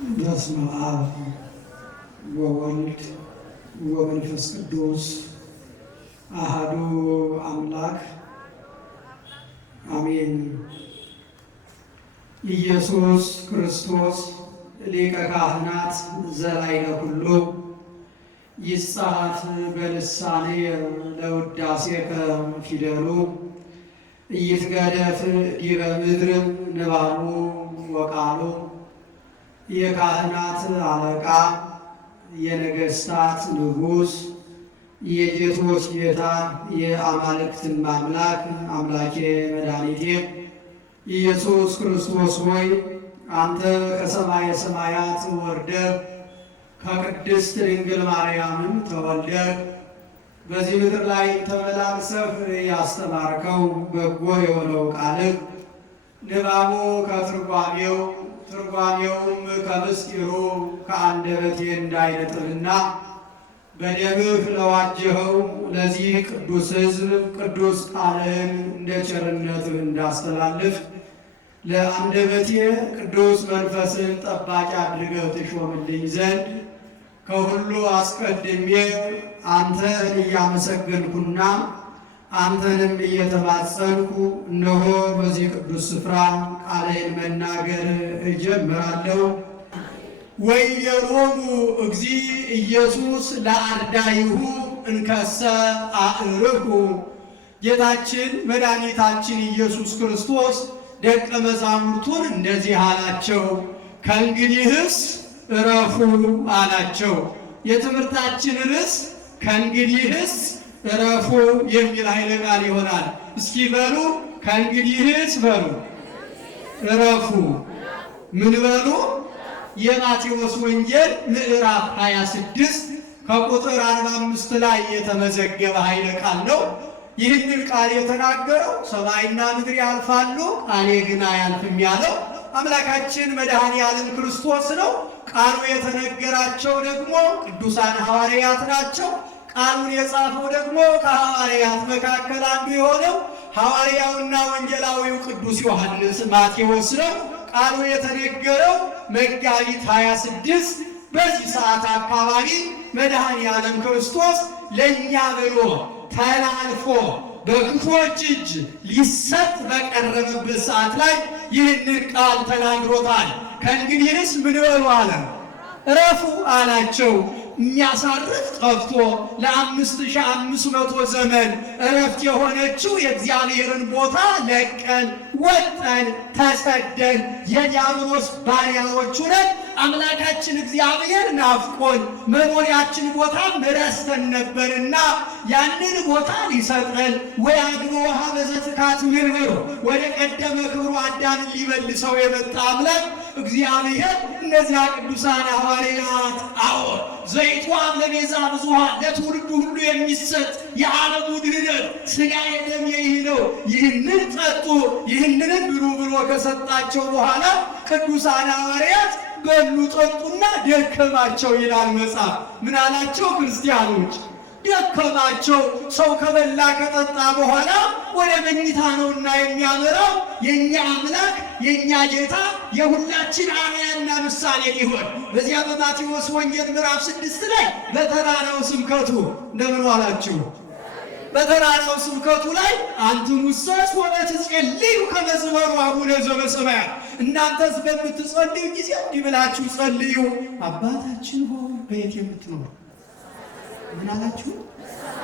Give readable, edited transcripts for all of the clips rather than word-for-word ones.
በስመ አብ ወወልድ ወመንፈስ ቅዱስ አሐዱ አምላክ አሜን። ኢየሱስ ክርስቶስ ሊቀ ካህናት ዘላዕለ ኩሉ ይጻሐፍ በልሳንየ ለውዳሴከ ፊደሉ ኢይትገደፍ ዲበ ምድር ንባቡ ወቃሉ። የካህናት አለቃ የነገሥታት ንጉሥ የጌቶች ጌታ የአማልክትን አምላክ አምላኬ መድኃኒቴ ኢየሱስ ክርስቶስ ሆይ አንተ ከሰማየ ሰማያት ወርደህ ከቅድስት ድንግል ማርያምም ተወልደህ በዚህ ምድር ላይ ተመላልሰህ ያስተማርከው በጎ የሆነው ቃልህ ንባቡ ከትርጓሜው ትርጓሜውም ከምስጢሩ ከአንደበቴ እንዳይነጥብና በደምህ ለዋጀኸው ለዚህ ቅዱስ ሕዝብ ቅዱስ ቃልህን እንደ ቸርነትህ እንዳስተላልፍ ለአንደበቴ ቅዱስ መንፈስን ጠባቂ አድርገህ ትሾምልኝ ዘንድ ከሁሉ አስቀድሜ አንተን እያመሰገንኩና አንተንም እየተማጸንኩ እነሆ በዚህ ቅዱስ ስፍራ ቃልህን መናገር እጀምራለሁ። ወይቤሎሙ እግዚእ ኢየሱስ ለአርዳኢሁ እንከሰ አዕርፉ። ጌታችን መድኃኒታችን ኢየሱስ ክርስቶስ ደቀ መዛሙርቱን እንደዚህ አላቸው፣ ከእንግዲህስ እረፉ አላቸው። የትምህርታችን ርዕስ ከእንግዲህስ እረፉ የሚል ኃይለ ቃል ይሆናል። እስኪ በሉ ከእንግዲህስ በሉ እረፉ። ምን በሉ? የማቴዎስ ወንጌል ምዕራፍ 26 ከቁጥር 45 ላይ የተመዘገበ ኃይለ ቃል ነው። ይህንን ቃል የተናገረው ሰማይና ምድር ያልፋሉ ቃሌ ግን አያልፍም ያለው አምላካችን መድኃኔ ዓለም ክርስቶስ ነው። ቃሉ የተነገራቸው ደግሞ ቅዱሳን ሐዋርያት ናቸው። ቃሉን የጻፈው ደግሞ ከሐዋርያት መካከል አንዱ የሆነው ሐዋርያውና ወንጌላዊው ቅዱስ ዮሐንስ ማቴዎስ ነው። ቃሉ የተነገረው መጋቢት 26 በዚህ ሰዓት አካባቢ መድኃኔ ዓለም ክርስቶስ ለእኛ ብሎ ተላልፎ በክፎች እጅ ሊሰጥ በቀረበበት ሰዓት ላይ ይህንን ቃል ተናግሮታል። ከእንግዲህስ ምን በሉ አለ? እረፉ አላቸው። የሚያሳርፍ ጠፍቶ ለ5500 ዘመን እረፍት የሆነችው የእግዚአብሔርን ቦታ ለቀን ወጠን ተሰደን የዲያብሎስ ባሪያዎች ሆነን አምላካችን እግዚአብሔር ናፍቆን መኖሪያችን ቦታ ረስተን ነበርና ያንን ቦታ ሊሰጠን ወያግቦሃ በዘትካት ምርምር ወደ ቀደመ ክብሩ አዳምን ሊመልሰው የመጣ አምላክ እግዚአብሔር እነዚያ ቅዱሳን ሐዋርያት አዎ ዘይቷን ለቤዛ ብዙኃን ለትውልዱ ሁሉ የሚሰጥ የዓለሙ ድኅነት ሥጋዬ ደሜ ይህ ነው፣ ይህንን ጠጡ፣ ይህንን ብሉ ብሎ ከሰጣቸው በኋላ ቅዱሳን ሐዋርያት በሉ ጠጡና ደከማቸው ይላል መጽሐፍ። ምን አላቸው? ክርስቲያኖች ደከማቸው። ሰው ከበላ ከጠጣ በኋላ ወደ መኝታ ነውና የሚያመራው። የእኛ አምላክ የእኛ ጌታ የሁላችን አርአያና ምሳሌ ሊሆን በዚያ በማቴዎስ ወንጌል ምዕራፍ 6 ላይ በተራራው ስብከቱ እንደምን ዋላችሁ? በተራራው ስብከቱ ላይ አንትሙሰ ወበትጼልዩ ከመ ዝመሩ አቡነ ዘበሰማያት፣ እናንተስ በምትጸልዩ ጊዜ እንዲህ ብላችሁ ጸልዩ፣ አባታችን ሆይ በየት የምትኖር ምን አላችሁ?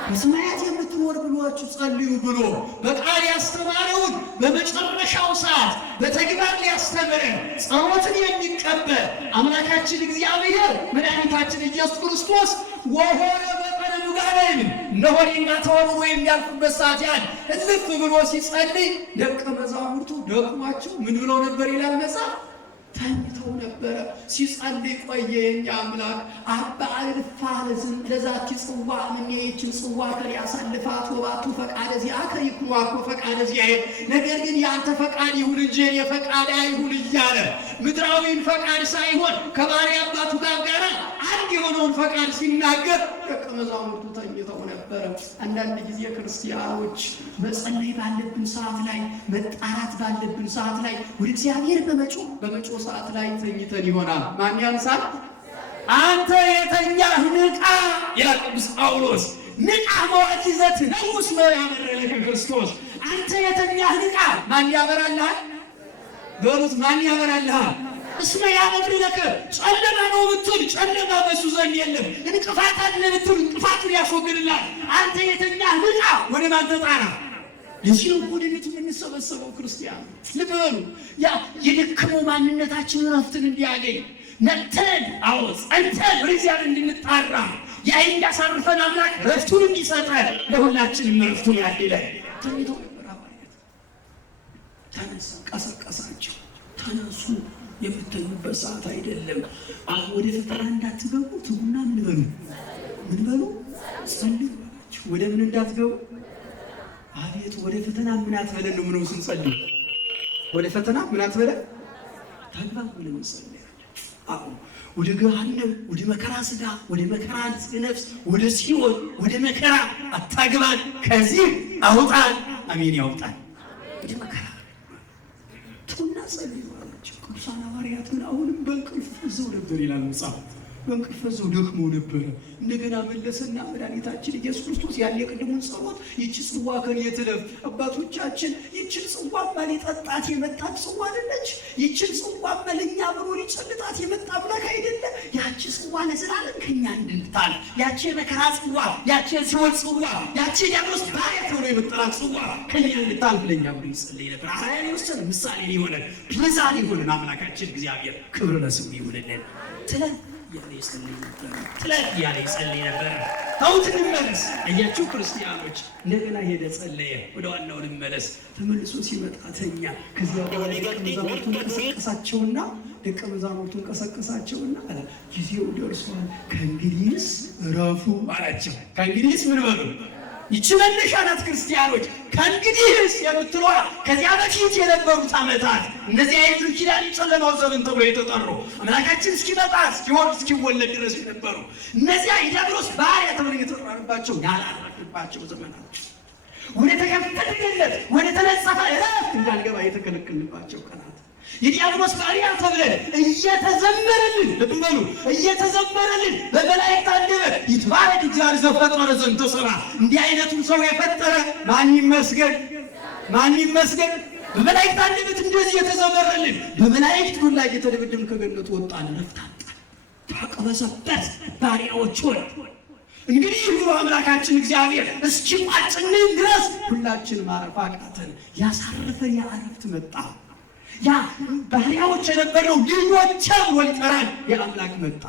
በሰማያት የምትኖር ብሏችሁ ጸልዩ ብሎ በቃል ያስተማረውን በመጨረሻው ሰዓት በተግባር ሊያስተምረን ጸሎትን የሚቀበል አምላካችን እግዚአብሔር መድኃኒታችን ኢየሱስ ክርስቶስ ወሆነ በቀነ ዱጋኔን እንደሆነና ተወርሮ የሚያልፉበት ሰዓት ያህል እልፍ ብሎ ሲጸልይ ደቀ መዛሙርቱ ደክሟቸው ምን ብለው ነበር ይላል መጽሐፍ? ተኝተው ነበረ። ሲጸልይ ቆየ። የእኛ አምላክ አባ አልፋ ለዛቲ ጽዋ እምኔችን ጽዋ ከሊያሳልፋት ወባቱ ፈቃደ ዚአከ ይኩን ዋኮ ፈቃደ ዚአየ፣ ነገር ግን ያንተ ፈቃድ ይሁን እንጂ የኔ ፈቃድ አይሁን እያለ ምድራዊን ፈቃድ ሳይሆን ከባሕርይ አባቱ ጋር አንድ የሆነ የሆነውን ፈቃድ ሲናገር ደቀ መዛሙርቱ ተኝተው ነበረ። አንዳንድ ጊዜ ክርስቲያኖች መጸለይ ባለብን ሰዓት ላይ፣ መጣራት ባለብን ሰዓት ላይ፣ ወደ እግዚአብሔር በመጮህ ሰዓት ላይ ተኝተን ይሆናል። ማን ያንሳል? አንተ የተኛህ ንቃ ይላል ቅዱስ ጳውሎስ። ንቃ መዋዕት ይዘት ነው እስመ ያበረለከ ክርስቶስ። አንተ የተኛህ ንቃ። ማን ያበራልሃል? በሉት፣ ማን ያበራልሃል? እስመ ያበረለከ። ጨለማ ነው ብትል ጨለማ በሱ ዘንድ የለም። እንቅፋት አለ ብትል እንቅፋቱን ያስወግድላል። አንተ የተኛህ ንቃ። ወደ ማን ተጣራ? ለዚህ ነው ወደ ቤቱ የምንሰበሰበው ክርስቲያን። ልብ በሉ፣ ያ የደከመው ማንነታችን እረፍትን እንዲያገኝ ነቅተን ጸንተን ወደ እግዚአብሔር እንድንጣራ ያ እንዲያሳርፈን አምላክ እረፍቱን እንዲሰጠን ለሁላችንም እረፍቱን ያድለን። ተኝተው ነበር ሐዋርያት። ተነሳ፣ ቀሰቀሳቸው። ተነሱ፣ የምትተኙበት ሰዓት አይደለም። አሁን ወደ ፈተና እንዳትገቡ ትጉና ምን በሉ ጸልዩ አላቸው። ወደ ምን እንዳትገቡ? አቤት ወደ ፈተና ምን አትበለን ነው ምነው ስንጸልይ? ወደ ፈተና ምን አትበለን? ታግባብ ብለን እንጸልያለን። አሁን ወደ ገሃነም፣ ወደ መከራ ስጋ፣ ወደ መከራ ነፍስ፣ ወደ ሲኦል፣ ወደ መከራ አታግባን፣ ከዚህ አውጣን። አሜን፣ ያውጣን። ወደ መከራ ትኩና ጸልዩ አላቸው። ቅዱሳን ሐዋርያት ግን አሁንም በእንቅልፍ ፈዘው ነበር ይላል መጽሐፍ። በእንቅልፍ ፈዘው ደክመው ነበረ። እንደገና መለሰና መድኃኒታችን ኢየሱስ ክርስቶስ ያለ የቅድሙን ጸሎት ይቺ ጽዋ ከኔ ትለፍ። አባቶቻችን ይችን ጽዋ ሊጠጣት የመጣት ጽዋ አይደለች። ይችን ጽዋ ለእኛ ብሎ ሊጨልጣት የመጣ አምላክ አይደለ። ያቺ ጽዋ ለዘላለም ከኛ እንድንታል፣ ያቺ የመከራ ጽዋ፣ ያቺ የሲኦል ጽዋ፣ ያቺ ዲያብሎስ ባሪያ ተብሎ የመጠራት ጽዋ ከኛ እንድታል ለእኛ ብሎ ይጸልይ ነበር። አያሌ ውስጥ ምሳሌ ሊሆነን ምሳሌ ሊሆነን አምላካችን እግዚአብሔር ክብር ለስሙ ይሁንልን። ያለ ይጸልይ ነበር። ታውት እንመለስ። እያችሁ ክርስቲያኖች እንደገና ሄደ ጸለየ። ወደ ዋናው ልመለስ። ተመልሶ ሲመጣ ተኛ። ከዚያ በኋላ ደቀ መዛሙርቱን ቀሰቀሳቸውና ጊዜው ደርሷል፣ ከእንግዲህስ እረፉ አላቸው። ከእንግዲህስ ምን በሉ? ይቺ መነሻ ናት ክርስቲያኖች። ከእንግዲህስ የምትለዋ ከዚያ በፊት የነበሩት ዓመታት እነዚህ የብሉይ ኪዳን የጨለማው ዘመን ተብሎ የተጠሩ አምላካችን እስኪመጣ እስኪወለድ ድረስ የነበሩ እነዚያ የዲያብሎስ ባሪያ ተብሎ የተጠራንባቸው ያላረፍንባቸው ዘመናት፣ ወደ ተከፈተ ገነት ወደ ተነጸፈ እረፍት እንዳንገባ የተከለከልንባቸው ቀናት፣ የዲያብሎስ ባሪያ ተብለን እየተዘመረልን ልብ በሉ እየተዘመረልን በመላእክት አንደበት ይትባረክ እግዚአብሔር ዘፈጠረ ዘንተ ሰብአ። እንዲህ አይነቱን ሰው የፈጠረ ማን ይመስገን? ማን ይመስገን? በመላእክት አንደበት እንደዚህ የተዘመረልን በመላእክት ሁሉ ላይ እየተደበደብን ከገነት ወጣን፣ ረፍት አጣን፣ ተቀበሰበት ባሪያዎች ሆይ እንግዲህ ብሎ አምላካችን እግዚአብሔር እስኪቋጭልን ድረስ ሁላችን ማረፍ አቃተን። ያሳረፈን ያ እረፍት መጣ። ያ ባሪያዎች የነበረው ልጆቼ ብሎ ሊጠራን የአምላክ መጣ።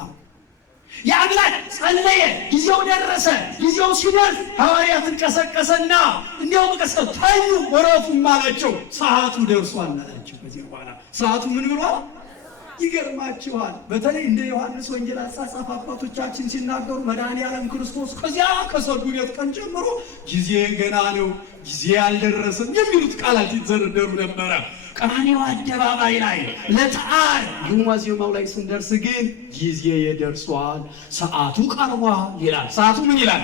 የአምላክ ጸለየ፣ ጊዜው ደረሰ። ጊዜው ሲደርስ ሐዋርያትን ቀሰቀሰና እንዲያውም ተኙ እረፉም አላቸው። ሰዓቱ ደርሷል አላቸው። ከዚህ በኋላ ሰዓቱ ምን ብሏል? ይገርማችኋል። በተለይ እንደ ዮሐንስ ወንጌል አጻጻፍ አባቶቻችን ሲናገሩ መድኃኔዓለም ክርስቶስ ከዚያ ከሰርጉ ቤት ቀን ጀምሮ ጊዜ ገና ነው፣ ጊዜ አልደረሰም የሚሉት ቃላት ይዘረደሩ ነበረ። ቀራንዮ አደባባይ ላይ ለተአር ዋዜማው ላይ ስንደርስ ግን ጊዜ ደርሷል፣ ሰዓቱ ቀርቧል ይላል። ሰዓቱ ምን ይላል?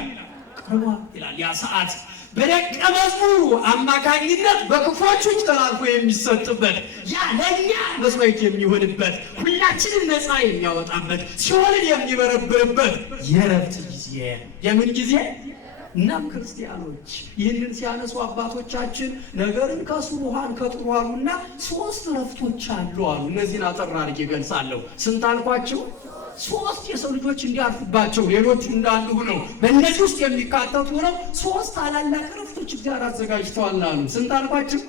ቀርቧል ይላል። ያ ሰዓት በደቀ መዝሙሩ አማካኝነት በክፎቹ ተላልፎ የሚሰጥበት፣ ያ ለእኛ መስዋዕት የሚሆንበት፣ ሁላችንን ነፃ የሚያወጣበት፣ ሲኦልን የሚበረብርበት የእረፍት ጊዜ። የምን ጊዜ? እናም ክርስቲያኖች ይህንን ሲያነሱ አባቶቻችን ነገርን ከስሩ ውሃን ከጥሩ አሉና ሶስት እረፍቶች አሉ አሉ። እነዚህን አጠር አድርጌ እገልጻለሁ። ስንት አልኳቸው? ሶስት የሰው ልጆች እንዲያርፉባቸው ሌሎቹ እንዳሉ ሆነው በእነዚህ ውስጥ የሚካተቱ ሆነው ሶስት ታላላቅ እረፍቶች እግዚአብሔር አዘጋጅተዋል አሉ። ስንት አልኳቸው?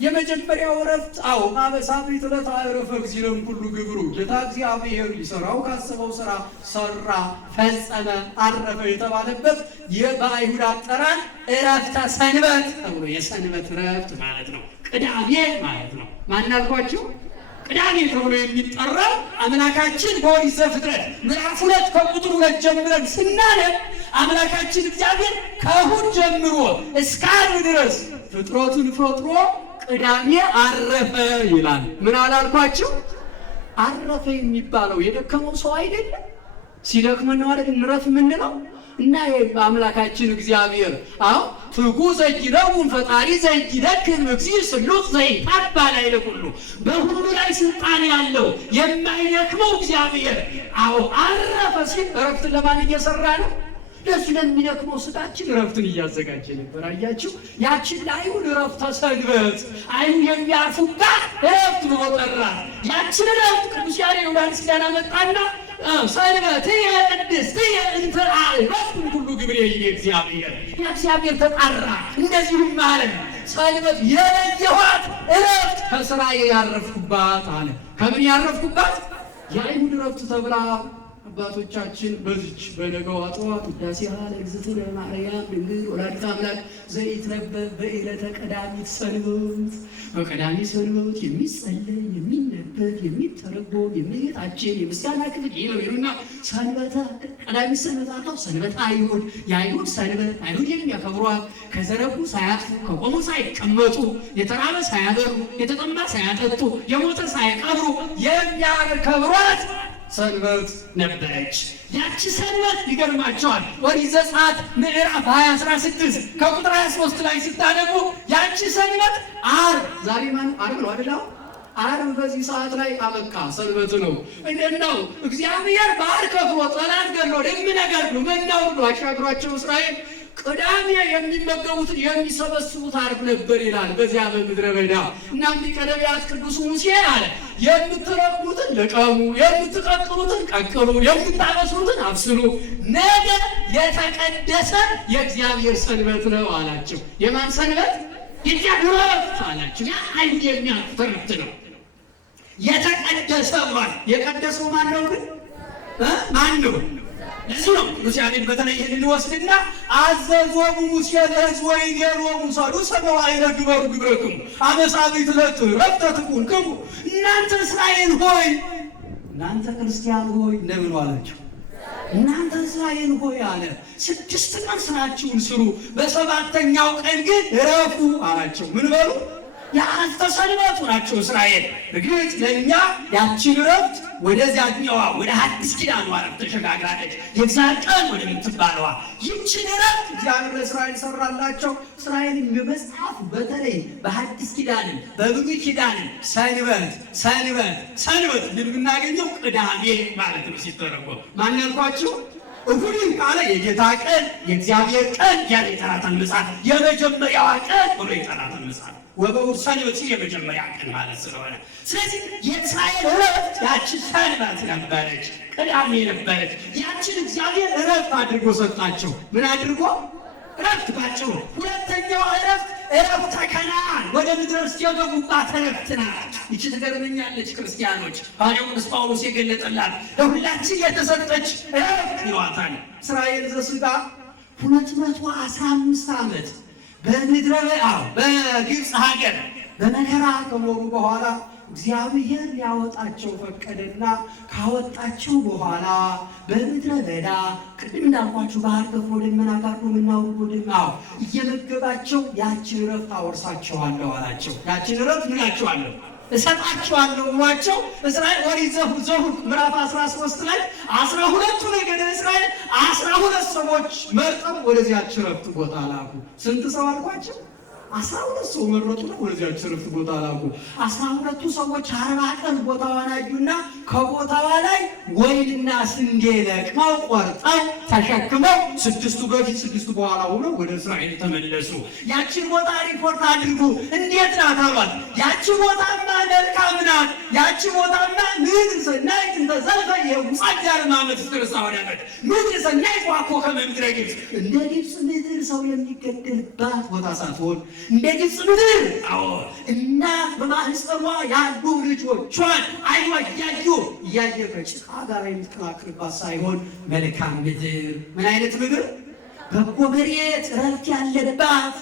የመጀመሪያው እረፍት ማበሳቢት ዕለት አረፈ እግዚእነ ኩሉ ግብሩ። ጌታ እግዚአብሔር ሊሰራው ካሰበው ስራ ሰራ፣ ፈጸመ፣ አረፈ የተባለበት በአይሁድ አጠራር እረፍተ ሰንበት ተብሎ የሰንበት እረፍት ማለት ነው። ቅዳሜ ማለት ነው። ማን አልኳችሁ? ቅዳሜ ተብሎ የሚጠራው አምላካችን በኦሪት ዘፍጥረት ምዕራፍ 2 ከቁጥር 2 ጀምረን ስናነብ አምላካችን እግዚአብሔር ከእሑድ ጀምሮ እስከ ዓርብ ድረስ ፍጥረቱን ፈጥሮ ቅዳሜ አረፈ ይላል። ምን አላልኳችሁ? አረፈ የሚባለው የደከመው ሰው አይደለም። ሲደክመን ነው አይደል እንረፍ የምንለው። እና አምላካችን እግዚአብሔር ትጉ ዘይነውን ፈጣሪ ዘይደክም እግዚእ ስሉጥ ዘይታባል አይለ ሁሉ በሁሉ ላይ ስልጣን ያለው የማይደክመው እግዚአብሔር አረፈ ሲል እረፍትን ለማን እየሰራ ነው? ለሱ ለሚደክመው ስጋችን እረፍትን እያዘጋጀ ነበር። አያችሁ፣ ያችን ለአይሁድ እረፍተ ሰንበት አይሁድ የሚያርፉባት እረፍት ብሎ ጠራት። ያችን እረፍት ቅዱስ ያሬድ ወደ አዲስ ኪዳን አመጣና ሰንበት የቅድስት እንተ አልበስም ሁሉ ግብሬ እግዚአብሔር የእግዚአብሔር ተጣራ። እንደዚሁም ማለት ሰንበት የለየኋት እረፍት ከስራዬ ያረፍኩባት አለ። ከምን ያረፍኩባት? የአይሁድ እረፍት ተብላ አባቶቻችን በዚች በነገው ጠዋት ውዳሴሃ ለእግዝእትነ ማርያም ድንግል ወላዲተ አምላክ ዘይትነበብ በዕለተ ቀዳሚት ሰንበት። በቀዳሚት ሰንበት የሚጸለይ የሚነበብ የሚተረጎም የእመቤታችን የምስጋና ክፍል ይሉና ሰንበተ ቀዳሚት ሰንበት አለው። ሰንበተ አይሁድ የአይሁድ ሰንበት አይሁድ የሚያከብሯት ከዘረጉ ሳያጥፉ ከቆሙ ሳይቀመጡ የተራበ ሳያበሩ የተጠማ ሳያጠጡ የሞተ ሳይቀብሩ የሚያከብሯት ሰንበት ነበረች። ያቺ ሰንበት ይገርማቸዋል። ኦሪት ዘጸአት ምዕራፍ 16 ከቁጥር 23 ላይ ስታነቡ ያቺ ሰንበት ዓርብ ዛሬ ዓርብ ነው አይደል? ዓርብ በዚህ ሰዓት ላይ አበቃ፣ ሰንበት ነው። እንዴት ነው እግዚአብሔር ባህር ከፍሎ ጠላት ገድሎ ደም ነገር ነው መናው ነው አሻግሯቸው እስራኤል ቅዳሜ የሚመገቡትን የሚሰበስቡት ዓርብ ነበር ይላል በዚያ በምድረ በዳ። እናም ሊቀ ነቢያት ቅዱስ ሙሴ አለ የምትለቅሙትን ልቀሙ፣ የምትቀቅሉትን ቀቅሉ፣ የምታበስሉትን አብስሉ፣ ነገ የተቀደሰ የእግዚአብሔር ሰንበት ነው አላቸው። የማን ሰንበት? የእግዚአብሔር እረፍት አላቸው። ያ አይሁድ የሚያልፉት እረፍት ነው። የተቀደሰ ብሏል። የቀደሰው ማን ነው ግን? ማን ነው? እሱ ነው። ሙሴ ያንን በተለይ እንወስድና አዘዞሙ ሙሴ ለሕዝቡ ወይቤሎሙ ሰዱ ሰማይ ለግበሩ ግብረክሙ አመሳቢት ለቱ ረፍተ ትኩንክሙ። እናንተ እስራኤል ሆይ፣ እናንተ ክርስቲያን ሆይ እንደምን አላቸው? እናንተ እስራኤል ሆይ አለ 6 ቀን ስራችሁን ስሩ፣ በሰባተኛው ቀን ግን እረፉ አላቸው። ምን በሉ? ያልተሰንበቱ ናቸው እስራኤል። እርግጥ ለእኛ ያችን እረፍት ወደዚያኛዋ ወደ ሐዲስ ኪዳን እረፍት ተሸጋግራለች። የእግዚአብሔር ቀን ወደምትባለዋ ይችን እረፍት እግዚአብሔር ለእስራኤል ሰራላቸው። እስራኤልን በመጽሐፍ በተለይ በሐዲስ ኪዳንን በብሉይ ኪዳንን ሰንበት ሰንበት ሰንበት እንደምናገኘው ቅዳሜ ማለት ነው ሲተረጎም። ማን ያልኳችሁ? እሁድን ካለ የጌታ ቀን የእግዚአብሔር ቀን ያለ የጠራትን መጽሐፍ የመጀመሪያዋ ቀን ብሎ የጠራትን መጽሐፍ ወበውር ሰንበት የመጀመሪያ ቀን ማለት ስለሆነ፣ ስለዚህ የእስራኤል እረፍት ያቺ ሰንበት ነበረች፣ ቅዳሜ ነበረች። ያችን እግዚአብሔር እረፍት አድርጎ ሰጣቸው። ምን አድርጎ? እረፍት ባጭሩ። ሁለተኛው እረፍተ ከነዓን ወደ ምድረ ርስት የገቡባት እረፍት ናት። ይቺ ትገርመኛለች። ክርስቲያኖች ሐዋርያው ቅዱስ ጳውሎስ የገለጠላት ለሁላችን የተሰጠች እረፍት ይሏታል። እስራኤል ዘሥጋ 215 ዓመት በምድረ በዳ በግብፅ ሀገር በመከራ ከኖሩ በኋላ እግዚአብሔር ሊያወጣቸው ፈቀደና ካወጣቸው በኋላ በምድረ በዳ ቅድም እንዳልኳችሁ ባህር ከፍሎ ደመና ጋርዶ ምናውርዶ ደማው እየመገባቸው ያችን እረፍት አወርሳቸዋለሁ አላቸው። ያችን እረፍት ምናቸዋለሁ እሰጣቸዋለሁ ብሏቸው እስራኤል ኦሪት ዘኍልቍ ምዕራፍ 13 ላይ 12ቱ ነገደ እስራኤል 12 ሰዎች መርጠው ወደዚያች እረፍት ቦታ ላኩ። ስንት ሰው አልኳቸው? 12 ሰው መረጡና ወደዚያች እረፍት ቦታ ላኩ። 12ቱ ሰዎች 40 ቀን ቦታዋን አዩና ከቦታዋ ላይ ወይንና ስንዴ ለቅመው ቆርጠው ተሸክመው 6ቱ በፊት 6ቱ በኋላ ሆነው ወደ እስራኤል ተመለሱ። ያችን ቦታ ሪፖርት አድርጉ። እንዴት ናት አሏት። ያቺ ቦታማ መልካም ናት። ያቺ ቦታማ ምድር ሰናይ እንተዘልፈ የውጻዳር ማመት ትርሳ ወዳበት ምድር ሰናይ ቋቆ ከምድረ ግብፅ እንደ ግብፅ ምድር ሰው የሚገደልባት ቦታ ሳትሆን እንደ ግብፅ ምድር እናት በማህፀኗ ያሉ ልጆቿን አይኗ እያየ ከጭቃ ጋር የምትቀላቅልባት ሳይሆን መልካም ምድር። ምን አይነት ምድር? በጎ መሬት፣ እረፍት ያለባት፣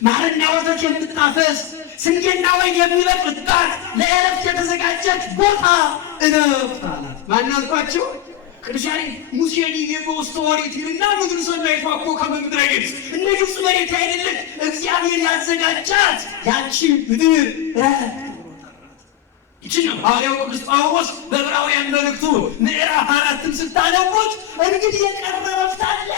ማርና ወተት የምታፈስ፣ ስንዴና ወይን የሚበቅልባት ለእረፍት የተዘጋጀች ቦታ እረፍት አላት። ማን አልኳቸው? ቅዱስ ያሬድ ሙሴን በውስተ ኦሪት ይልና ምድር ሰናይ ቋቆ ከምድረ ግብፅ እንደ ግብፅ መሬት አይደለች እግዚአብሔር ያዘጋጃት ያቺ ምድር እረፍት ይችላል ሐዋርያው ቅዱስ ጳውሎስ በዕብራውያን መልእክቱ ምዕራፍ 4 ስታነቡት እንግዲህ የቀረ ዕረፍት አለ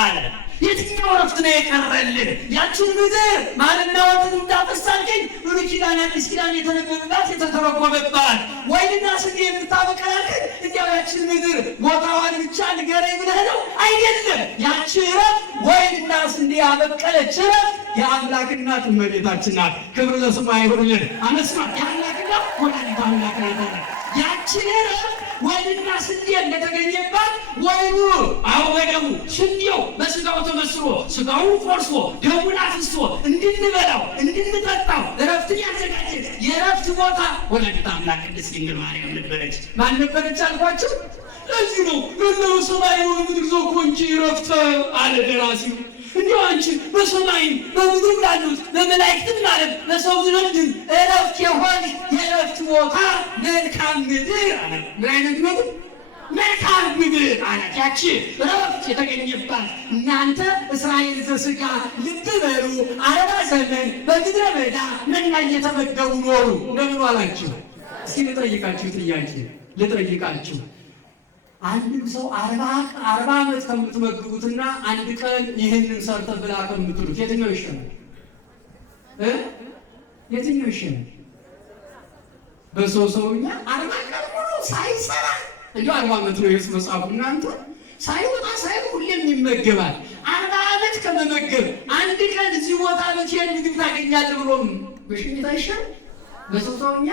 አለ። የትኛው ዕረፍት ነው የቀረልን? ያችን ምድር ማንና ወተት እንዳፈሳልከኝ ብሉይ ኪዳን አዲስ ኪዳን የተነበበባት የተተረጎመባት ወይንና ስንዴ የምታበቅላልከኝ እንዲያው ያችን ምድር ቦታዋን ብቻ ንገረኝ ብለህ ነው? አይደለም። ያቺ ዕረፍት ወይንና ስንዴ ያበቀለች ዕረፍት የአምላክ እናት እመቤታችን ናት። ክብር ለስሟ ይሁንልን። አመስግኗት። የአምላክ እናት ወላዲተ አምላክ ናት። ያቺ ዕረፍት ወይንና ስንዴ እንደተገኘባት ወይኑ በደሙ ስንዴው በስጋው ተመስሎ ስጋውን ቆርሶ ደሙን አፍስሶ እንድንበላው እንድንጠጣው ዕረፍትን ያዘጋጀ የዕረፍት ቦታ ወላዲተ አምላክ ቅድስት ድንግል ማርያም ነበረች። ማን ነበረች አልኳቸው? ለዚህ ነው እነሆ ሰማይ ወምድር ዘኮንቺ ዕረፍተ አለ ደራሲው። እንዲሁ አንቺ በሰማይም በምድርም ላሉት በመላእክትም ማለት በሰው ዘንድም ዕረፍት የሆንሽ የዕረፍት ቦታ መልካም ምድር አለ። ምን አይነት ምድር? መልካም ምድር አላት። ያቺ ዕረፍት የተገኘባት እናንተ እስራኤል ዘሥጋ ልብ በሉ 40 ዘመን በምድረ በዳ መና እየተመገቡ ኖሩ። እንደምን ዋላችሁ? እስኪ ልጠይቃችሁ ጥያቄ ልጠይቃችሁ። አንድም ሰው 40 ዓመት ከምትመግቡትና አንድ ቀን ይህንን ሰርተ ብላ ከምትሉት የትኛው ይሻላል? የትኛው ይሻላል? በሰውኛ 40 ቀን ሙሉ ሳይሰራ እንዲሁ 40 ዓመት ነው የስ መጽሐፉ። እናንተ ሳይወጣ ሳይወጣ ሁሌም ይመገባል። 40 ዓመት ከመመገብ አንድ ቀን እዚህ ቦታ ብትሄድ ምግብ ታገኛለህ ብሎም በሽኝታ ይሻል። በሰውኛ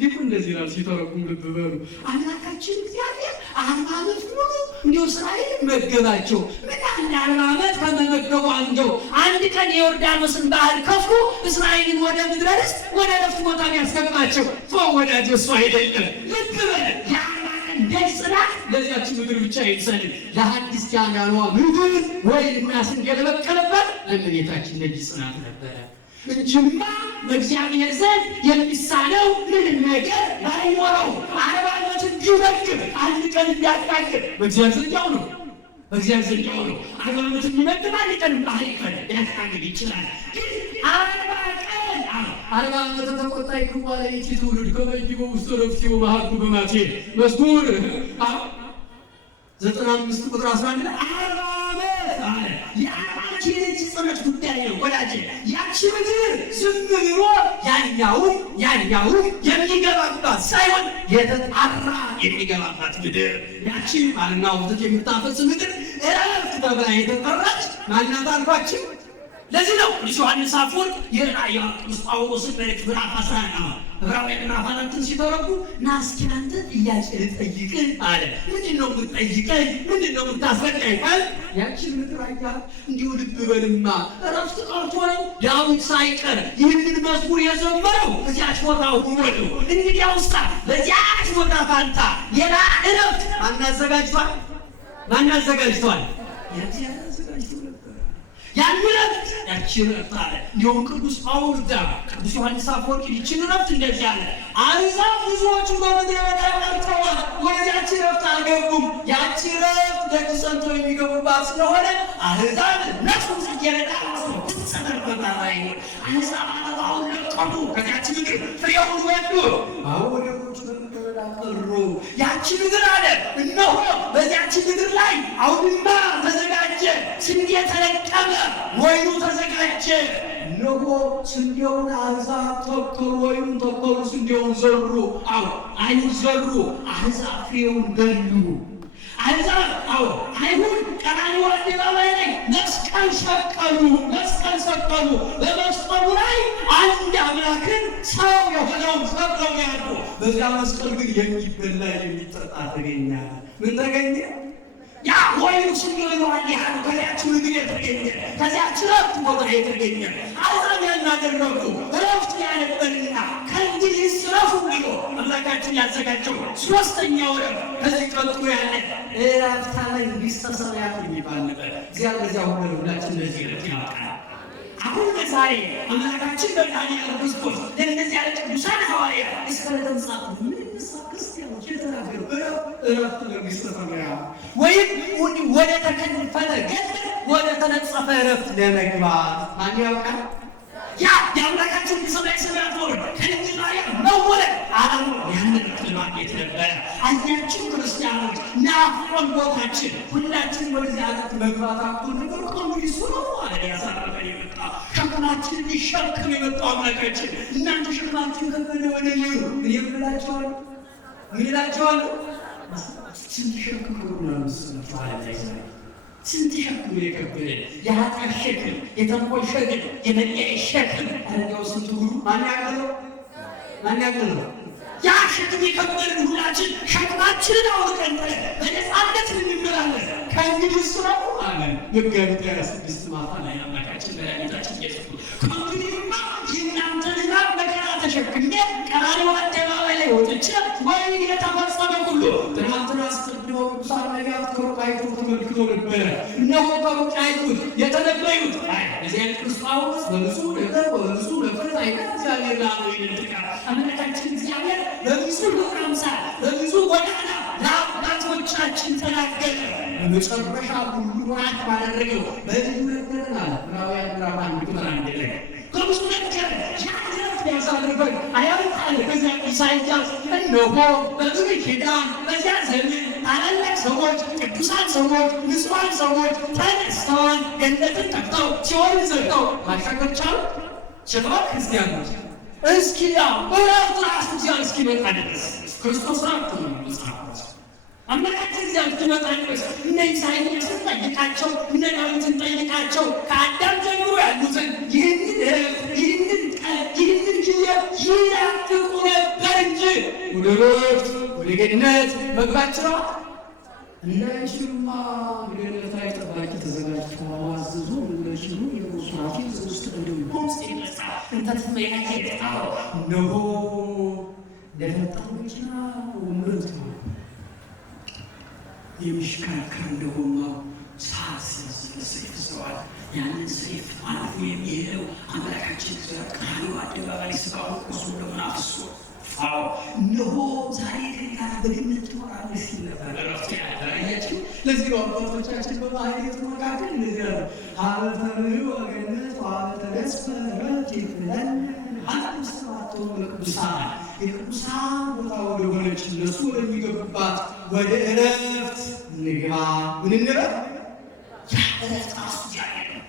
ሊቁ እንደዚህ ይላል ሲተረጉም ልብ በሉ። አምላካችን እግዚአብሔር 40 ዓመት ሙሉ እንዲሁ እስራኤል መገባቸው። ምን ያህል 40 ዓመት ከመመገቡ አንድ ቀን የዮርዳኖስን ባህር ከፍሎ እስራኤልን ወደ ምድረ ርስት ወደ ዕረፍት ቦታ ያስገባቸው። ወዳጅ እሱ አይደለም። ልብ በል ደስ ጽናት ለዚያች ምድር ብቻ ይሰልን ለሐዲስ ኪዳኗ ምድር ወይንና ስንዴ ለበቀለበት ለእመቤታችን ደጅ ጽናት ነበረ እንጂማ በእግዚአብሔር ዘንድ የሚሳነው ምንም ነገር ባይኖረው 40 ዓመት ቢመግብ አንድ ቀን ቢያጣቅም በእግዚአብሔር ዘንድ ያው ነው። በእግዚአብሔር ዘንድ ያው ነው። 40 ዓመት ቢመግብ አንድ ቀን ሊያጣቅም ይችላል። ግን 40 ዓመት ተቆጣይ ኩባለ ይትውልድ ከመይቦ ውስጥ ረፍቲው ማሐቁ በማቴ መዝሙር 95 ቁጥር 11 40 ዓመት አለ። የአባችን ጽናት ጉዳይ ነው ወዳጄ። ያቺ ምድር ዝም ብሎ ያኛው የሚገባባት ሳይሆን የተጣራ የሚገባባት ምድር ያቺ ማንና ወተት የምታፈስ ምድር ዕረፍት ተብላ የተጠራች ማናት አልኳችሁ? ለዚህ ነው ቅዱስ ዮሐንስ አፈወርቅ የቅዱስ ጳውሎስን መልእክት ምዕራፍ 11 ዕብራውያን ምዕራፍ 4 ሲተረጉ ና እስኪ አንተ ጥያቄ ልጠይቅህ አለ። ምንድን ነው የምትጠይቀኝ? ምንድን ነው የምታስረዳኝ? ያችን ምድር አያት እንዲሁ ልብ በልማ ዕረፍት ቀርቶ ነው ዳዊት ሳይቀር ይህንን መዝሙር የዘመረው እዚያች ቦታ ሆኖ ነው። እንግዲያውሳ በዚያች ቦታ ፋንታ ሌላ ዕረፍት ማን አዘጋጅቷል? ያችን ዕረፍት አለ። እንዲሁም ቅዱስ ጳውሎስ ቅዱስ ዮሐንስ አፈወርቅ ይችን ዕረፍት እንደዚህ አለ። አሕዛብ ብዙዎቹ በምድረ በዳ ቀርተዋል፣ ወደዚያች ዕረፍት አልገቡም። ያቺ ዕረፍት ደጅ ጸንተው የሚገቡባት ስለሆነ አሕዛብ ነፍሱን ጽጌረዳ ተሰደርበታላይ አሕዛብ አበባውን ለቀሙ፣ ከዚያች ምድር ፍሬውን ወዱ። ወደሮቹ ቀሩ። ያቺ ምድር አለ እነሆ በዚያች ምድር ላይ አውድማ ተዘጋጀ፣ ስንዴ ተለቀመ፣ ወይኑ ተዘጋጀ። እነሆ ስንዴውን አሕዛብ ተከሉ፣ ወይኑን ተከሉ፣ ስንዴውን ዘሩ። አይሁድ ዘሩ፣ አሕዛብ ፍሬውን በሉ። አይሁድ ቀራንዮ አደባባይ ላይ መስቀል ሰቀሉ። በመስቀሉ ላይ አንድ አምላክን ሰው የሆነውን ሰቅለው ያሉ። በዚያ መስቀል ግን የሚበላ የሚጠጣ ተገኘ። ምን ተገኘ? ያ ወይኑ ስንዴ ይለዋል ያሉ ከዚያች ምድር የተገኘ ከዚያች ዕረፍት ቦታ የተገኘ አሕዛብ ያናደረጉ ዕረፍት ያነበርና ከእንግዲህ ዕረፉ ብሎ አምላካችን ያዘጋጀው ሦስተኛው ዕረፍት ከዚህ ቀጥሎ ያለ ዕረፍተ መንግሥተ ሰማያት የሚባል ነበር። እግዚአብሔር በዚያ ሁላችን ለዚህ ዕረፍት ያውቃል። አሁን ዛሬ አምላካችን በመድኃኒዓለም ክርስቶስ ለእነዚያ ቅዱሳን ሐዋርያት እስከለተንሳቱ ክርስቲያኖች የተናገሩ ዕረፍተ መንግሥተ ሰማያት ወይም ወደ ተከፈለ ገነት ወደ ተነጸፈ ዕረፍት ለመግባት ማን ያውቃል? ያ የአምላካችን የሰማይ ሰማያት መውረድ ከድንግል ማርያም መወለድ ዓላማ ያንን ለማግኘት ነበረ። አያችሁ ክርስቲያኖች፣ ናፍቆን ቦታችን ሁላችን ወደዚህ ዓለም መግባት አቁ ነበር። እንግዲህ እሱ ነው አለ ያሳረፈን የመጣ ሸክማችንን ሊሸከም የመጣው አምላካችን። እናንተ ሸክማችሁን ከበደ ወደ እኔ ኑ። እኔ ምን እላቸዋለሁ? ስንት ሸክም ከሆነ ስንት ሸክም የከበደ የኃጢአት ሸክም፣ የተንኮል ሸክም፣ የመለያየት ሸክም እንደው ስንት ሁሉ ማን ያገለው ያ ሸክም የከበደን ሁላችን ሸክማችንን አውርቀን በነፃነት እንመላለስ። ከእንግዲህ እሱ ነው አሜን። መጋቢት 26 ማታ ላይ አምላካችን መድኃኒታችን ኢየሱስ ከእንግዲህማ የእናንተን ሕማም መከራ ተሸክሜ ቀራንዮ አደባባይ ላይ ወጥቼ ወይኔ የተፈጸመ ሁሉ ትናንትና አስቀድሞ ቅዱሳን ነቢያት ከሩቅ አይተው ተመልክቶ ነበረ። እነሆ ከሩቅ አይቱት የተነበዩት እዚህ ቅዱስ ጳውሎስ በብዙ ነገር በብዙ ነበር አይነት እግዚአብሔር ላለው ይልጥቃል። አምላካችን እግዚአብሔር በብዙ አምሳል በብዙ ጎዳና ለአባቶቻችን ተናገረ። በመጨረሻ ሁሉ ወራት ባደረገው በልጁ ነገረናል። ዕብራውያን ምዕራፍ 1 ቁጥር 1 ላይ ከብዙ ነገር ያሳልፈን አያልቃል። ከዚያ ኢሳይያስ እነሆ በብሉይ ኪዳን በዚያ ዘመን ታላላቅ ሰዎች፣ ቅዱሳን ሰዎች፣ ንጹሐን ሰዎች ተነስተዋል። ገነትን ጠቅተው ሲኦልን ዘግተው ማሻገር ችለዋል። ክርስቲያኖች እስኪ ያው በራሱ ራሱ እግዚአብሔር እስኪመጣ ድረስ ክርስቶስ ራሱ ነው መጽሐፍ አምላካችን እግዚአብሔር እስኪመጣ ድረስ እነ ኢሳይያስን ጠይቃቸው፣ እነ ዳዊትን ጠይቃቸው። ከአዳም ጀምሮ ያሉትን ይህንን ጊዜ ይናፍቁ ነበር እንጂ ወደ ዕረፍት ወደ ገነት መግባት ችለዋል። እነሱማ ገነት ላይ ጠባቂ ተዘጋጅተዋል። አዘዙ እነሱ የሱራፊ ውስጥ እንደምቆም ሲነሳ እንተትመያየጣው እነሆ ለፈጣን መኪና ወምረት የሚሽከረከር እንደሆነ ሳስ ሰይፍ ይዘዋል። ያንን ሰይፍ አልፎ የሚሄደው አምላካችን ቀራንዮ አደባባይ ስጋውን ቁስሉን ደሙን አፍስሶ እነሆ ዛሬ ከእኛ በገነት ትኖራለህ ሲል ነበር። ዕረፍት ያላያችሁ ለዚህ ነው አባቶቻችን በማኅሌቱ መካከል እንደዚህ ያሉ ሀበተ ምሕረት ወገነት ወሀበተ ደስታ ዕረፍት ይፍለነ አንድ ሰዓት ለቅዱሳን የቅዱሳን ቦታ ወደ ሆነች እነሱ ወደሚገቡባት ወደ ዕረፍት ንግባ። ምን እንበል? ያ ዕረፍት ራሱ እግዚአብሔር ነው።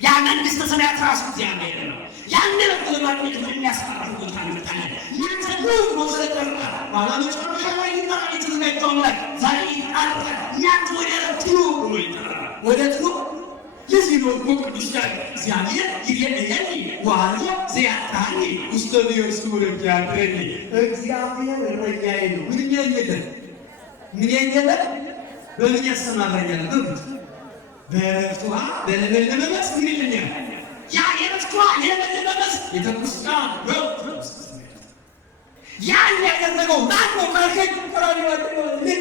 ያ መንግሥተ ሰማያት ራሱ እግዚአብሔር ነው። ያን ዕረፍት ለማግኘት የሚያስፈራው ቦታ እንመጣለን። እናንተ ብሎ ስለጠራ ባላ መጨረሻ ላይ ይጠራ የተዘጋጀው ላይ ዛሬ ይጠራ። እናንተ ወደ ዕረፍት ኑ ብሎ ይጠራ። ወደ ትኑ ለዚህ ነው ቅዱስ ዳዊት እግዚአብሔር ይቤዠኒ ወአልቦ ዘያጥራኒ ውስተ ብእሲቱ ወለእግዚአብሔር እግዚአብሔር እረኛዬ ነው። ምን የለም በምን ያሰማራኛል? በዕረፍቱ በለመለመ መስክ ይልኛል። ያ የዕረፍቱ የለመለመ መስክ ቤተክርስቲያን ያን ያደረገው ማን ነው? ካልከኝ ቀራንዮ አደባባይ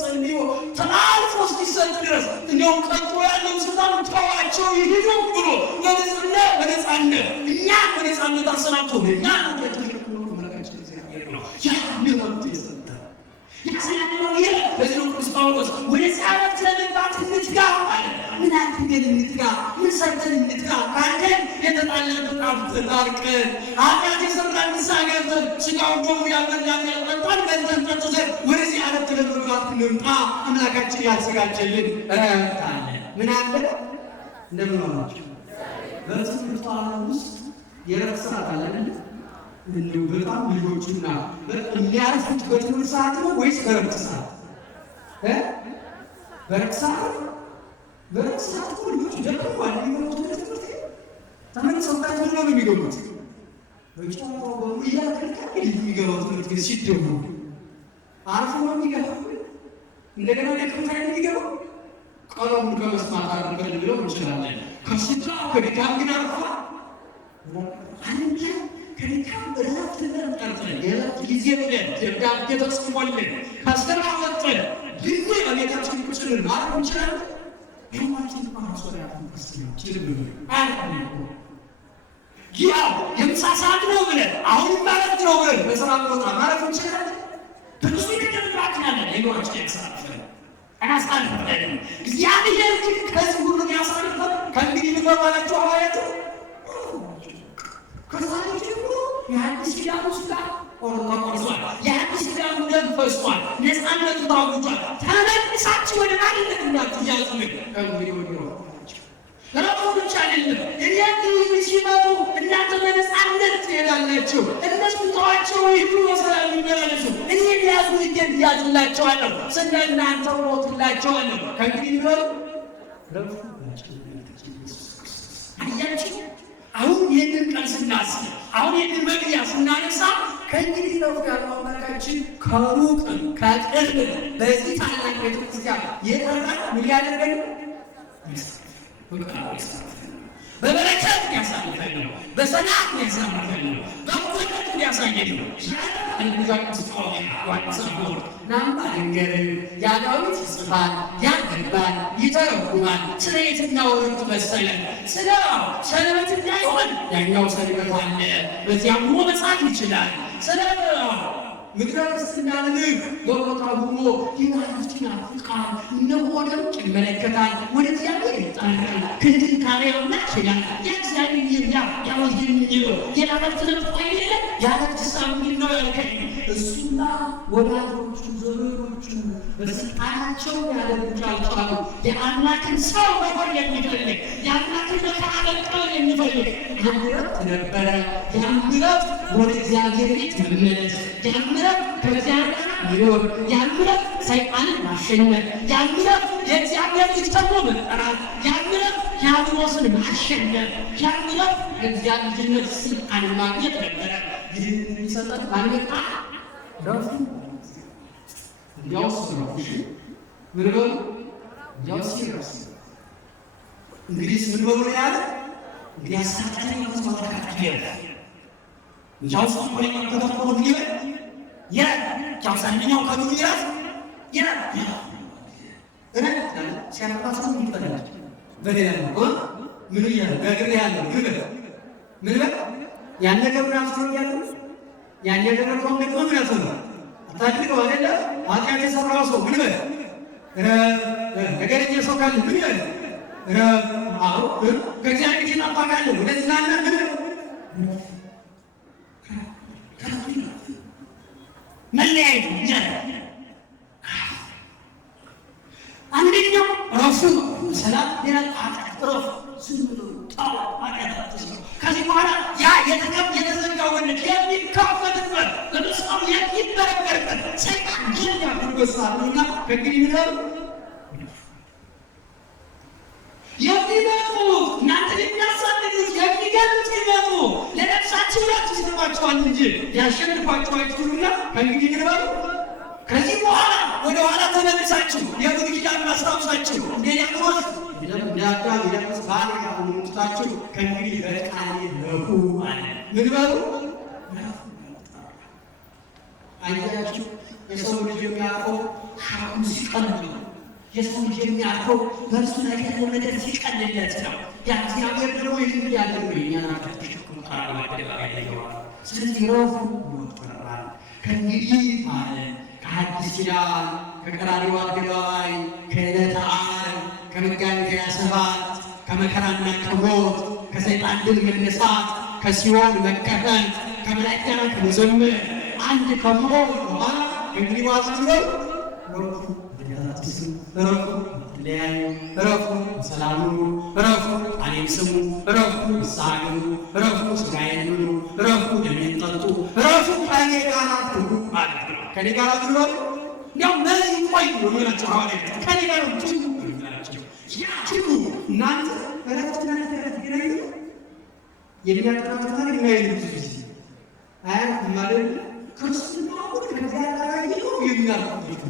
ጸልዮ ተላልፎ እስኪሰጥ ድረስ እንደውም ቀጥሎ ያለው ስልጣን ተዋቸው ይሄዱ ብሎ በነፃነት እኛን በነፃነት አሰናብቶ እኛን ተሸክሞ መላካችን እግዚአብሔር ነው። ያን መብት የሰጠ ያሰናብነው ይሄ በዚህ ቅዱስ ጳውሎስ ወደዚህ ዓለም ለመግባት እንትጋ አለ። ምን አድርገን እንትጋ? ምን ሰርተን እንትጋ? ካንተን የተጣለንበት አፍተን ታርቀን ኃጢአት የሰራን ንስሐ ገብተን ሥጋውን ደሙ ያበላን ያጠጣን በልተን ጠጥተን ወደዚህ ዓለም ለመግባት እንምጣ። አምላካችን ያዘጋጀልን ዕረፍት አለ። ምን አለ? እንደምን ሆናችሁ? በትምህርቱ ዓለም ውስጥ የዕረፍት ሰዓት አለ አይደል? እንደው በጣም ልጆቹና የሚያርፉት በትምህርት ሰዓት ነው ወይስ በዕረፍት ሰዓት? በዕረፍት ሰዓት በዕረፍት ሰዓት እኮ ልጆች ደክመዋል። የሚገቡት ወደ ትምህርት ተመልሰው ቀጥሎ ነው የሚገቡት። በጨዋታው በሙሉ እያከልካል የሚገባው ትምህርት ቤት ሲደሙ አርፎ ነው የሚገባው። እንደገና ደክሞት አይደል የሚገባው። ቀለሙን ከመስማት አድርገን ብለው እንችላለን። ከስጋ ከድካም ግን አርፏ አንተ ከድካም ዕረፍት ጠርተን የዕረፍት ጊዜ ብለን ደብዳቤ ተጽፎልን ከስራ ወጥተን ግን በቤታችን ቁጭ ብለን ማረፍ እንችላለን። ሁላችን ማራሶሪያ ክርስቲያኖች ልብ ያው የምሳ ሰዓት ነው ብለን አሁን ማለት ነው ብለን በስራ ቦታ ማረፍ እንችላለን። ብዙ ይደረጋችናለን ሌሎች ያሳልፈን አናሳልፈን እግዚአብሔር ግን ከዚህ ሁሉ ያሳልፈን ከእንግዲህ ልበባላችሁ አዋያት ከዛሬ ጀምሮ የአዲስ ኪዳኑ ሥጋ ቆርጧል፣ የአዲስ ኪዳኑ ደም ፈሷል፣ ነፃነቱ ታውጇል። ተመልሳችሁ ወደ ማንነት እንዳችሁ እያጽምቅ ከእንግዲህ ወዲህ ረቡ ብቻ አይደለም። እኔ ሲመጡ እናንተ በነፃነት ትሄዳላችሁ። እነሱ ተዋቸው ይሉ በሰላም ይመላለሱ። እኔ ሊያዙ ይገድ ያዝላቸዋለሁ፣ ስለ እናንተ ሞትላቸዋለሁ። ከእንግዲህ ይበሉ አያችሁ። አሁን ይህንን ቀን ስናስብ፣ አሁን ይህንን መግቢያ ስናነሳ ከእንግዲህ ነው ያለው አምላካችን ከሩቅ ከቅርብ በዚህ ታላቅ ቤተክርስቲያን የጠራ ምን ያደርገን በበረከት ያሳልፈን ነው፣ በሰላም ያሳልፈን ነው፣ በእውነት ያሳየን ነው። ናምባ ድንገር ያዳዊት ይጽፋል፣ ያነባል፣ ይተረጉማል። ስለ የትኛው ወቅት መሰለን? ስለ ሰንበት እንዳይሆን ያኛው ሰንበት አለ፣ በዚያም ሆኖ መጻፍ ይችላል። ስለ ምድረ ክርስትና ልክ በቦታ ሆኖ የናፍቅና ፍቃድ እነሆነም ይመለከታል። ወደ እግዚአብሔር ይጣራል። ክንድን ካሪያውና ይችላል። የእግዚአብሔር ይርዳ ያወዝግኝ የላበት ነፍቆ የለ ያለት ሳምንት ነው ያልከኝ እሱና ወዳጆቹ ዘመዶቹ በስልጣናቸው ያለብቻ አልቻሉ። የአምላክን ሰው መሆን የሚፈልግ የአምላክን መታመቀል የሚፈልግ ያምረት ነበረ። ያምረት ወደ እግዚአብሔር ቤት መመለስ፣ ያምረት ከእግዚአብሔር ይኖር፣ ያምረት ሰይጣንን ማሸነፍ፣ ያምረት የእግዚአብሔር ልጅ ተብሎ መጠራት፣ ያምረት ዲያብሎስን ማሸነፍ፣ ያምረት የእግዚአብሔር ልጅነት ስልጣን ማግኘት ነበረ። ይህን የሚሰጠን ማግኘት ረፉ እንዲያውስ ነው። ምን በሉ እንዲያውስ ይረስ እንግዲህ ምን በሉ ያለ እንግዲህ አሳጣኝ ነው ተወካካለ እንዲያውስ ቆለኛ ከተፈሩ ይበል ያውሳኛው ከምን ይራስ ይራስ ሲያነባሱ ይጠላል በሌላ ነው ምን ያገር ያለው ምን በል ያን ነገር ምናምን ያለው ያን ነገር ነው ምን ያሰራ ታድርገው አይደለ ኃጢአት የሰራው ሰው ምን በል ነገርኛ ሰው ካለ ምን ይላል አዎ ከእግዚአብሔር ግን አባካለሁ ወደዚህ ናና ምን መለያየት አንደኛው ረፉ ሰላም ሌላ ረፉ ከዚህ በኋላ ያ የተዘጋው ወንድ የሚካፈትበት በመስቀሉ የሚበረበርበት ሰይጣን ጅል ያደርገሳሉና ከእንግዲህ ምለው የሚመጡ እናንተ የሚያሳድዱት የሚገሉት ይመጡ ለነፍሳችሁ ላችሁ ይሰማችኋል እንጂ ያሸንፏችሁ አይችሉና ከእንግዲህ ምለው ከዚህ በኋላ ወደ ኋላ ተመልሳችሁ የብሉይ ኪዳን ማስታወሳችሁ እንደያቆስ እንዳዳም ይደርስ ባለ ሙታችሁ ከእንግዲህ በቃሌ ረፉ አለ። ምን በሉ አያችሁ። የሰው ልጅ የሚያርፈው ሻቁን ሲቀልል ነው። የሰው ልጅ የሚያርፈው በእርሱ ላይ ያለው ነገር ሲቀልለት ነው። ያ እግዚአብሔር ደግሞ ይህን ያለው የኛን አካል ተሸክሞ ተራራ አደባባይ ላይ ይገባል። ስለዚህ ረፉ ይወጣል። ከእንግዲህ ማለት ከአዲስ ኪዳን ከቀራንዮ አደባባይ ከዕለተ ዓርብ ከመጋቢት 27 ከመከራና ከሞት ከሰይጣን ድል መነሳት ከሲኦል መከፈል ከመላእክት ጋር ከመዘመር አንድ ከመሆን በኋላ እንግዲህ ዋዝነው ረፉ ለያዩ ረፉ ሰላም ሁኑ ረፉ ቃሌን ስሙ ረፉ ንስሐ ግቡ ረፉ ሥጋዬን ብሉ ረፉ ደሜን ጠጡ ረፉ ከእኔ ጋር ሁኑ ማለት ነው። ከእኔ ጋር ብሉ እንዲያው መሪ ቆይ ብሎ ናቸው ሐዋርያት ከእኔ ጋር ትጉ ናቸው። ያ ትጉ እናንተ ረፍትና ተረት ይገናኙ የሚያጠናት ታሪክ ነው። ብዙ ጊዜ አያት ማለት ክርስትና ሁሉ ከእግዚአብሔር ጋር ነው የሚያደርጉት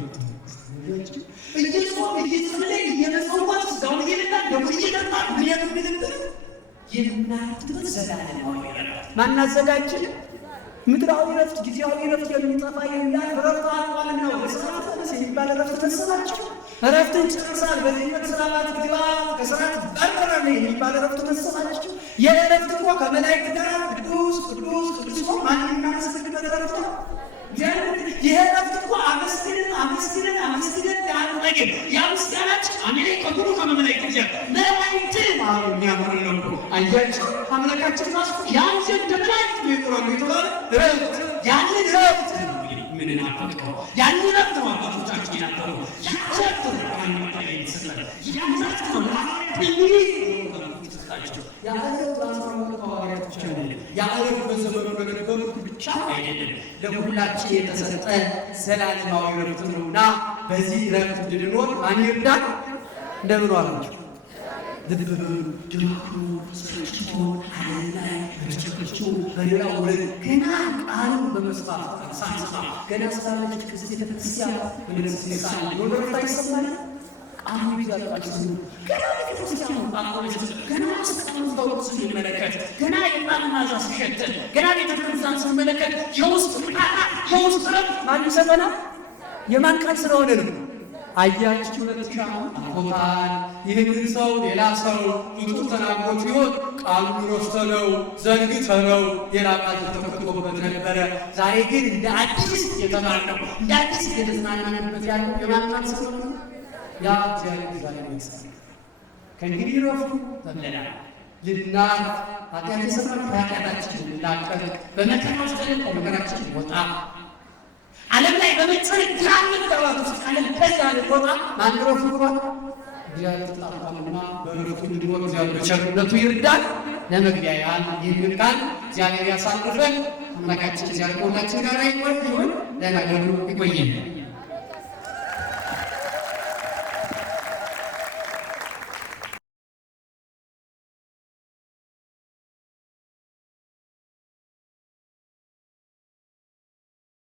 እየጾም እየጸለይ እየመጸወት ሥጋውን እየበላ ደሙን እየጠጣ ምን ያደርግልብን የምናትበት ዘላለማዊ ረፍት ማናዘጋጅ ምድራዊ ረፍት ጊዜያዊ ረፍት የሚጠፋ የሚያል ረፍት አቋል ነው። በስርዓት ተነስ የሚባል ረፍት ተሰናቸው ረፍትን ጨርሳል። በዚህነት ስራባት ግባ ከስርዓት በረረ የሚባል ረፍት ተሰናቸው። የረፍት እኮ ከመላእክት ጋር ቅዱስ ቅዱስ ቅዱስ ሆ ማን የሚያመሰግንበት ረፍት ነው። ይሄ ረፍት እኮ አመስግነን አመስግነን አመስግነን ያንጠግን ያ ምስጋናችን አሜሪካ ሁሉ ከመመላእክት ጋር መላእክትን የሚያምር ነው። አያችሁ አምላካችን ራሱ ያንቺን ደብላይት ነው የተባለ ረፍት ያንን ረፍት ምን እናፈልቀው ያንን ረፍት ነው አባቶቻችን ያናገሩ ያረፍት ነው ይሰጣል ያረፍት ነው ያረፍት ተዋሪያት ብቻ አይደለም ያረፍት በዘመኑ ለነበሩት ብቻ አይደለም ለሁላችን የተሰጠ ዘላለማዊ ረፍት ነውና በዚህ ረፍት እንድንኖር ማን ይርዳል እንደምን ዋላችሁ ድብድቡ ስርጭቱ አለላይ በቸክቹ በሌላው ወደ ገና ቃሉን በመስፋት ሳንሰማ ገና ስላለች ክርስቶስ ቤተክርስቲያን በቤተክርስቲያን ወደታ ይሰማል ቃሉ ይዛላችሁ ገና ቤተክርስቲያን ገና ስቃውን ተወርስ ሲመለከት ገና የጣና ዛስ ሲሸተል ገና ቤተክርስቲያን ሲመለከት የውስጥ ረፍት ማን ይሰጠናል የማን ቃል ስለሆነ ነው አያችሁ ለተሻው አቆታል ይህንን ሰው ሌላ ሰው ፍጹም ተናግሮት ይሆን ቃሉን ረስተነው ዘንግተነው ሌላ ቃል ተተክቶበት ነበረ ዛሬ ግን እንደ አዲስ የተማርነው እንደ አዲስ የተዝናናንበት ያለው የማንቃል ስለሆነ ያ እግዚአብሔር ዛሬ ይመስል ከእንግዲህ ረፍቱ ተብለናል ልናል ኃጢአት የሰራን ኃጢአታችን ልናቀቅ በመከራ ውስጥ ከመከራችን ወጣ ዓለም ላይ በመጨረሻ ግራምን ተባሉ ዓለም በዛ ለቆጣ ማንድሮ ፍቅሯ እግዚአብሔር ተጣጣሙና በረቱ እንድንወር እግዚአብሔር በቸርነቱ ይርዳል ለመግቢያ ያህል ይህንን ቃል እግዚአብሔር ያሳልፈን አምላካችን እግዚአብሔር ሁላችን ጋር ይቆይ ይሁን ለነገሩ ይቆየን